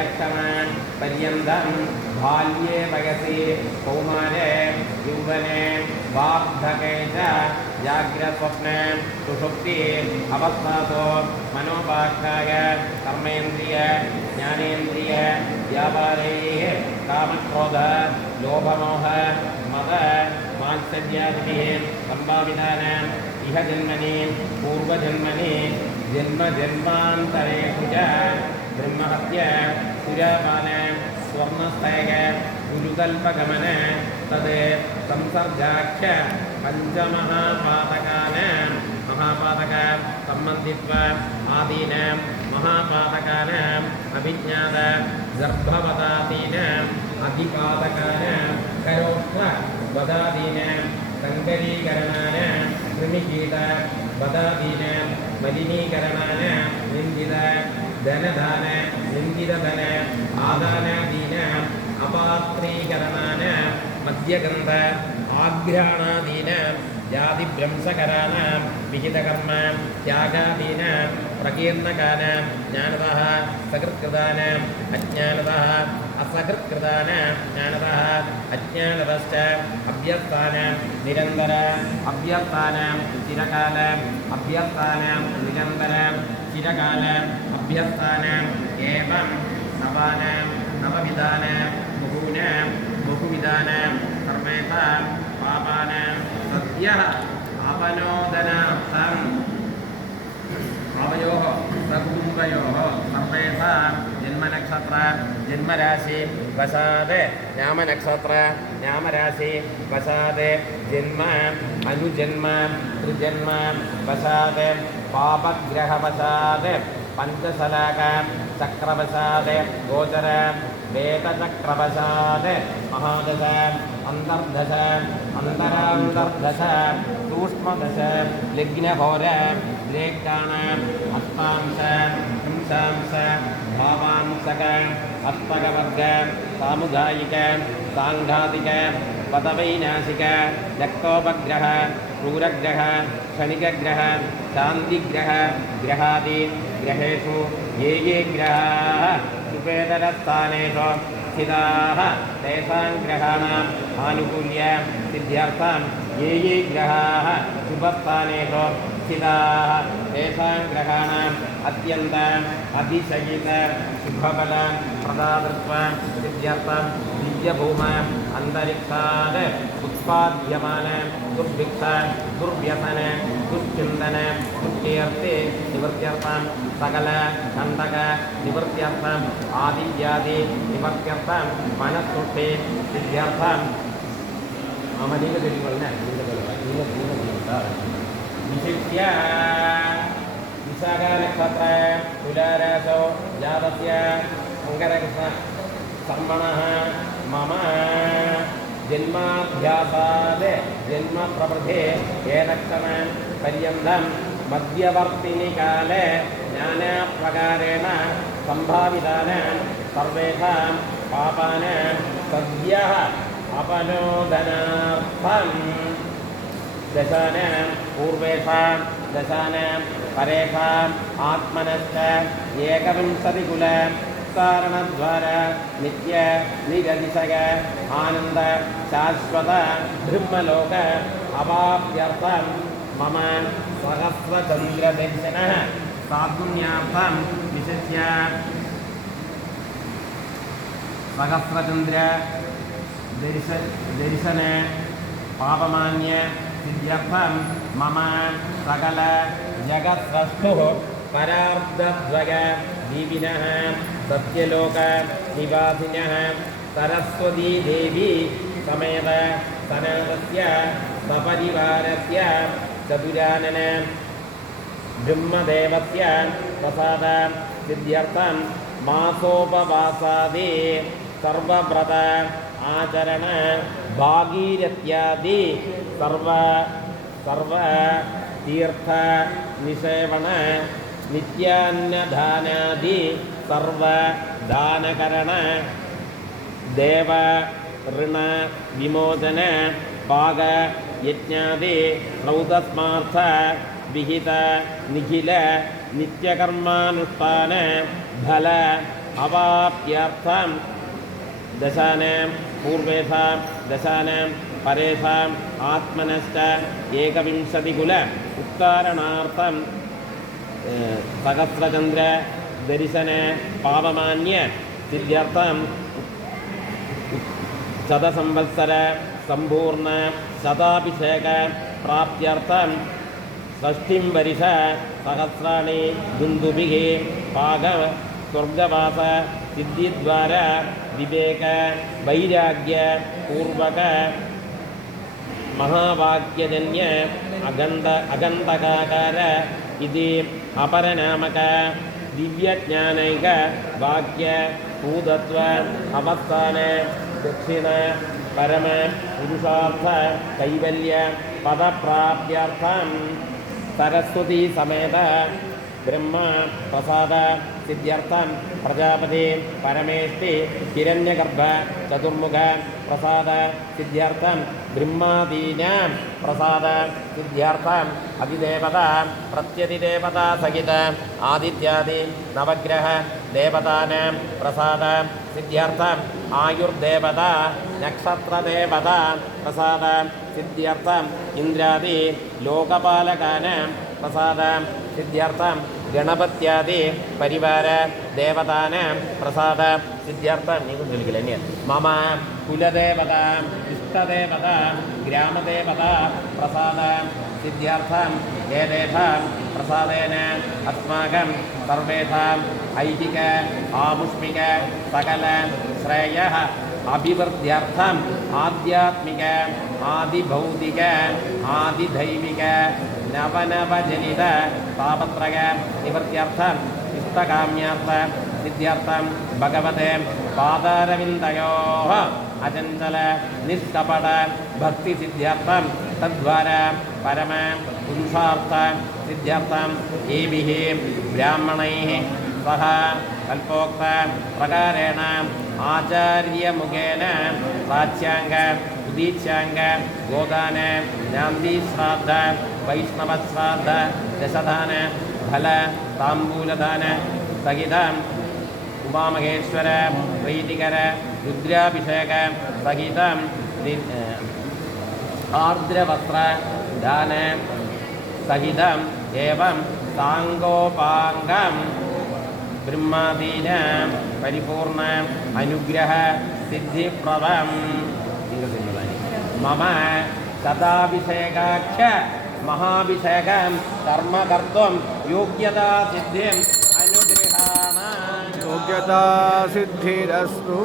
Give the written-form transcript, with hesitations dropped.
लक्षणां पर्यन्तं बाल्ये वयसि कौमारे यौवने वार्धके च जाग्रत्स्वप्ने सुषुप्ति अवस्थासु मनोपाख्याय कर्मेन्द्रिय ज्ञानेन्द्रिय व्यापारैः कामक्रोध लोभमोह मद मात्सर्यादिभिः सम्भावितानाम् इह जन्मनि पूर्वजन्मनि जन्मान्तरेषु च ब्रह्महत्य सुरापान स्वर्णस्तैः गुरुकल्पगमन तद् संसर्गाख्य पञ्चमहापातकानां महापातक सम्बन्धित्व आदीनां महापातकानाम् अभिज्ञात गर्भवतादीनाम् अधिपातकानां करोत्व वदादीनां सङ्करीकरणानां कृमिकीट वदादीनां मलिनीकरणानां निन्दित धनदान निन्दितधन आदानादीनाम् अपात्रीकरणानां मद्यगन्ध आघ्राणादीनां जातिभ्रंशकराणां विहितकर्म त्यागादीनां प्रकीर्णकानां ज्ञानतः सकृत्कृतानाम् अज्ञानतः असकृत्कृतानां ज्ञानतः अज्ञानतश्च अभ्यस्तानां निरन्तर अभ्यस्तानां चिरकाल अभ्यस्तानां निरन्तर चिरकाल अभ्यस्तानाम् एवं नवानां नवविधानां बहुविधानां कर्मेषां पापानां सद्यः अपनोदनार्थम् आवयोः सकुटुम्बयोः सर्वेषां जन्मनक्षत्र जन्मराशि वसाद नामनक्षत्र नामराशि वसाद जन्म अनुजन्म त्रिजन्म वसाद पापग्रहवसाद पंचशलाक चक्रवसाद गोचर वेदचक्रवसाद महादश अंतर्दश अंतरांतर्दश सूक्ष्मदश लग्नहोर लेखान अष्टांश हिंसांश भावांशक अष्टकवर्ग सामुदायिक सांघातिक पदवैनाशिक रक्तोपग्रह क्रूरग्रह क्षणिकग्रह शांतिग्रह ग्रहादि ग्रहेषु ये ग्रहाः सुपेतरस्थानेषु स्थिताः तेषां ग्रहाणाम् आनुकूल्य सिद्ध्यर्थं ये ग्रहाः शुभस्थानेषु स्थिताः तेषां ग्रहाणाम् अत्यन्तम् अतिशयित शुभफल प्रदातृत्व सिद्ध्यर्थं दिव्यभूम अन्तरिक्षात् उत्पाद्यमान दुर्भिक्ष दुर्व्यसन दुश्चिन्तन दुष्कीर्ति निवृत्त्यर्थं सकल कंटक निवृत्त्यर्थम् आदिव्याधि निवृत्त्यर्थं मनस्तुष्टि सिद्ध्यर्थं विशिष्य विशाख नक्षत्र तुलाराशौ जातस्य अंगरकृष्ण कर्मणः मम जन्माभ्यासाद जन्म प्रवृद्धे एतक्षणं पर्यन्तं मध्यवर्तिनि काले नानाप्रकारेण सम्भावितानां सर्वेषां पापानां सद्यः अपनोदनार्थं दशानां पूर्वेषां दशानां परेषाम् आत्मनश्च एकविंशतिकुल कारणद्वारा नित्य निगदिशग आनंद शाश्वत ब्रह्मलोक अवाप्यर्थं मम सहस्रचन्द्रदर्शनः साधुन्यार्थं विशिष्य सहस्रचन्द्र दर्शन पापमान्य सिद्ध्यर्थं मम सकल जगत्सृष्टुः परार्धद्वय दीपिनः सत्यलोक निवासिनः सरस्वती देवी समेत सनातस्य सपरिवारस्य चतुरानन ब्रह्मदेवस्य प्रसाद सिद्ध्यर्थं मासोपवासादि सर्वव्रत आचरण भागीरथ्यादि सर्व तीर्थ निसेवण नित्यान्नदानादि सर्व दानकरण देव ऋण विमोचन भाग यज्ञादि रौदस्मार्थ विहित निखिल नित्यकर्मानुष्ठान फल अवाप्यार्थं दशानां पूर्वेषां दशानां परेषाम् आत्मनश्च एकविंशतिकुल उत्तारणार्थं सहस्रचन्द्र दर्शन पावमान्य सिद्ध्यर्थं शतसंवत्सर संपूर्ण शताभिषेक प्राप्त्यर्थं षष्ठीं वर्ष सहस्राणि दुन्दुभिः पाग स्वर्गवास सिद्धिद्वारा विवेक वैराग्य पूर्वक महावाक्यजन्य अगन्तकाकार इति अपरनामक दिव्यज्ञानैक वाक्य भूतत्व अवस्थान दक्षिण परम पुरुषार्थ कैवल्य पदप्राप्त्यर्थं सरस्वती समेत ब्रह्म प्रसाद सिद्ध्यर्थं प्रजापति परमेष्टि हिरण्यगर्भ चतुर्मुख प्रसाद सिद्ध्यर्थं ब्रह्मादीनां प्रसाद सिद्ध्यर्थं अधिदेवता प्रत्यधिदेवता सहित आदित्यादि नवग्रह देवतानां प्रसाद सिद्ध्यर्थं आयुर्देवता नक्षत्रदेवता प्रसाद सिद्ध्यर्थं इन्द्रादि लोकपालकानां प्रसाद सिद्ध्यर्थं गणपत्यादि परिवार देवतानां प्रसाद सिद्ध्यर्थं मम कुलदेवता इष्टदेवता ग्रामदेवता प्रसाद सिद्ध्यर्थं एतेषां प्रसादेन अस्माकं सर्वेषाम् ऐहिक आमुष्मिक सकल श्रेयः अभिवृद्ध्यर्थम् आध्यात्मिक आदिभौतिक आदिदैविक नवनवजनित तापत्रय निवृत्त्यर्थम् इष्टकाम्यार्थ सिद्ध्यर्थं भगवते पादारविन्दयोः अचञ्चल निष्कपट भक्तिसिद्ध्यर्थं तद्वारा परम पुरुषार्थ सिद्ध्यर्थं एभिः ब्राह्मणैः सह कल्पोक्त प्रकारेण आचार्यमुखेन साच्याङ्ग उदीच्याङ्ग गोदान नान्दीश्राद्ध वैष्णवश्राद्ध दशदान फल ताम्बूलदान सहितं उमामहेश्वर प्रीतिकर रुद्राभिषेक सहितं आर्द्रवस्त्र दान सहितम् एवं साङ्गोपाङ्गं ब्रह्मादीनां परिपूर्ण अनुग्रह सिद्धिप्रदं मम सदाभिषेकाख्य महाभिषेकं कर्म कर्तुं योग्यता सिद्धिम् अनुगृहाण योग्यता सिद्धिरस्तु।